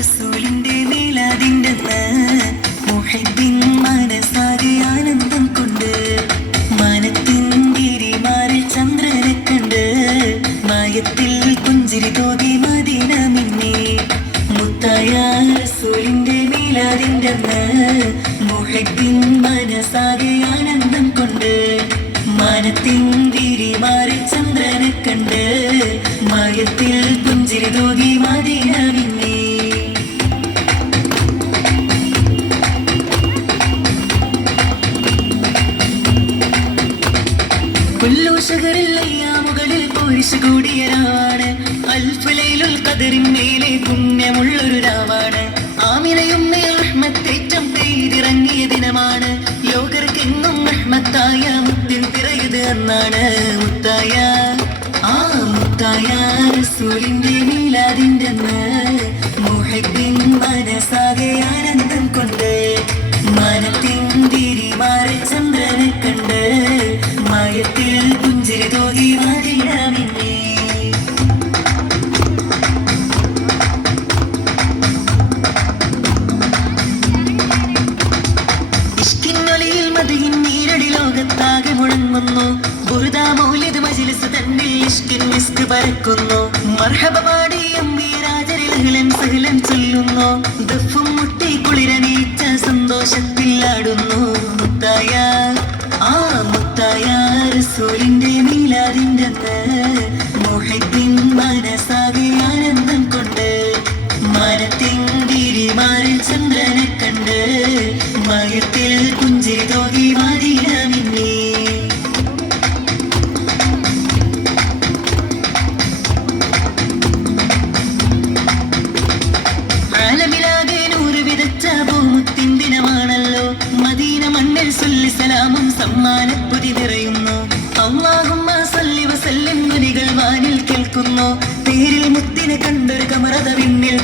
റസൂലിന്റെ മീലാദിന്റെ മുഹബ്ബിൻ മനസ്സാകെ ആനന്ദം കൊണ്ട് മാനത്തിൻ ഗിരിമാറിൽ ചന്ദ്രനെ കണ്ട് മായത്തിൽ പുഞ്ചിരി തോകി മദീന മിന്നി മുത്തായ റസൂലിന്റെ മീലാദിന്റെ മുഹബ്ബിൻ മനസ്സാകെ ആനന്ദം കൊണ്ട് മാനത്തിൻ ഗിരിമാറിൽ ചന്ദ്രനെ കണ്ട് മായത്തിൽ പുഞ്ചിരി തോകി മദീന മിന്നി ുകളിൽ പോരിശ് കൂടിയ രാവാണ് അൽഫുലൈലുൽ ഖദറിൻ മേലെ പുണ്യമുള്ളൊരു രാവാണ് ആമിനയും റഹ്മത്തേറ്റം പെയ്തിറങ്ങിയ ദിനമാണ് ലോകർക്കെങ്ങും റഹ്മത്തായ മുത്തിൻ പിറയത് എന്നാണ് മുത്തായ റസൂലിന്റെ മീലാദിന്റെ മുഹബ്ബിൻ മനസ്സാകെ ആനന്ദം കൊണ്ട് മാനത്തിൻ തിരിമാറി ചന്ദ്രനെ കണ്ട് മായത്തിൽ പുഞ്ചിരി തോകി മദീന മിന്നി ഇഷ്കിന്നൊലിയിൽ മദീൻ നീരടി ലോകത്താകെ മുഴങ്ങുന്നു ബുർദാ മൗലിദ് മജ്ലിസ് തന്നിൽ ഇഷ്കിൻ മിസ്ക് പരക്കുന്നു മർഹബ പാടി അംബിരാജരിൽ അഹ്ലൻ സഹ്ലൻ ചൊല്ലുന്നു ദഫും മുട്ടി കുളിരനീച്ച സന്തോഷത്തിൽ ആടുന്നു മുത്തായ റസൂലിന്റെ മീലാദിന്റെ മുഹബ്ബിൻ മനസ്സാകെ ആനന്ദം കൊണ്ട് മാനത്തിൻ ഗിരിമാറിൽ ചന്ദ്രനെ കണ്ട് മായത്തിൽ പുഞ്ചിരി തോകി മദീന മിന്നി ആലമിലാകെ നൂറ് വിതച്ച ഭൂമുത്തിൻ ദിനമാണല്ലോ മദീന മണ്ണിൽ സല്ലി സലാമും സമ്മാനപ്പൊതി നിറയുന്നു അല്ലാഹുമ്മ സല്ലി വസല്ലിം ധ്വനികൾ വാനിൽ കേൾക്കുന്നു പേരിൽ മുത്തിനെ കണ്ടൊരു കമറത പിന്നിൽ